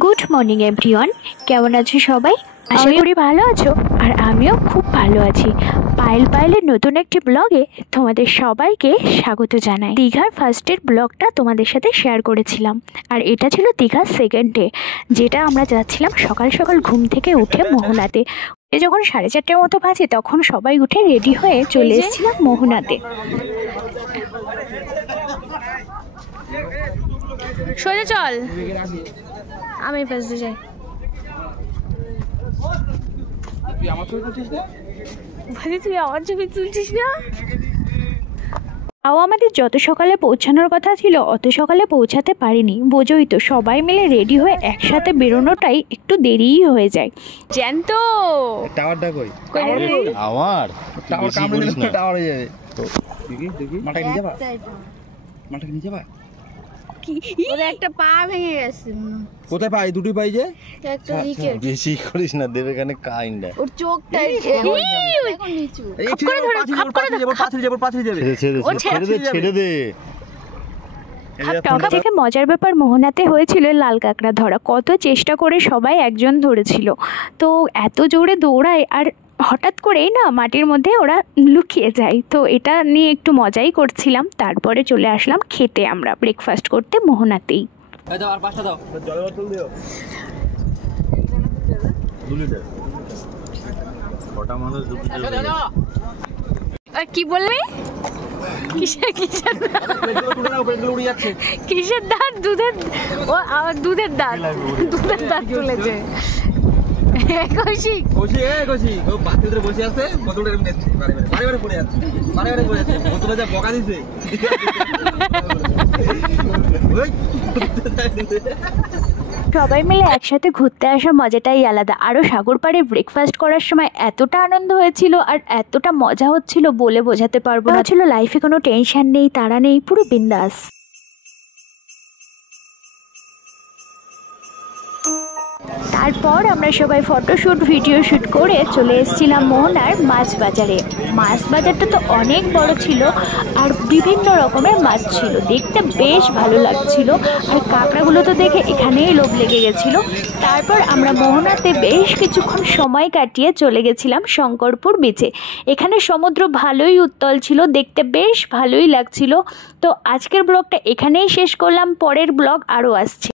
Good morning everyone, কেমন আছো সবাই? আশা করি ভালো আছো। আর আমিও খুব ভালো আছি। পায়েলের নতুন একটি ব্লগে তোমাদের সবাইকে স্বাগত জানাই। দীঘার ফার্স্টের ব্লগটা তোমাদের সাথে শেয়ার করেছিলাম, আর এটা ছিল দীঘার সেকেন্ড ডে, যেটা আমরা যাচ্ছিলাম সকাল সকাল ঘুম থেকে উঠে মোহনাতে। যখন 4:30 মতো বাজে তখন সবাই উঠে রেডি হয়ে চলে এসেছিলাম মোহনাতে। সোজা চল, আমি পাশে যাই। তুই আমার ছবি তুলছিস না? তাও আমাদের যত সকালে পৌঁছানোর কথা ছিল অত সকালে পৌঁছাতে পারিনি। বোঝোই তো, সবাই মিলে রেডি হয়ে একসাথে বেরোনোটাই একটু দেরিই হয়ে যায়। জ্যান্ত টাওয়ারটা কই? আমার টাওয়ার কামড়ে দিলে টাওয়ার হয়ে যাবে। দেখি মাথায় নিয়ে যাবা? মাথায় নিয়ে যাবা? কি ওর একটা পা ভেঙে গেছে। কোথায় পাই? দুটো পাই যে একটা উইকেট। বেশি করিস না, দেবে এখানে কাইন্ডা। ওর চোখটা এখন নিচু। এই পাথর যাবে। ছেড়ে দে। সব থেকে মজার ব্যাপার মোহনাতে হয়েছিল লাল কাঁকড়া ধরা। কত চেষ্টা করে সবাই একজন ধরেছিল, তো এত জোরে দৌড়ায় আর হঠাৎ করেই না মাটির মধ্যে ওরা লুকিয়ে যায়। তো এটা নিয়ে একটু মজাই করছিলাম। তারপরে চলে আসলাম খেতে, আমরা ব্রেকফাস্ট করতে মোহনাতেই। কি বললি? কিসের দাঁত? দুধের দাঁত তুলেছে। বসে আছে, পড়ে যাচ্ছে, বোতলে যা বকা দিছে। সবাই মিলে একসাথে ঘুরতে আসার মজাটাই আলাদা। আরও সাগর পাড়ে ব্রেকফাস্ট করার সময় এতটা আনন্দ হয়েছিল আর এতটা মজা হচ্ছিল বলে বোঝাতে পারবো না। ছিল লাইফে কোনো টেনশন নেই, তাড়া নেই, পুরো বিন্দাস। তারপর আমরা সবাই ফটোশ্যুট ভিডিও শ্যুট করে চলে এসেছিলাম মোহনার মাছ বাজারে। মাছ বাজারটা তো অনেক বড় ছিল আর বিভিন্ন রকমের মাছ ছিল, দেখতে বেশ ভালো লাগছিল। আর কাঁকড়াগুলো তো দেখে এখানেই লোভ লেগে গেছিলো। তারপর আমরা মোহনাতে বেশ কিছুক্ষণ সময় কাটিয়ে চলে গেছিলাম শঙ্করপুর বিচে। এখানে সমুদ্র ভালোই উত্তাল ছিল, দেখতে বেশ ভালোই লাগছিল। তো আজকের ব্লগটা এখানেই শেষ করলাম, পরের ব্লগ আরও আসছে।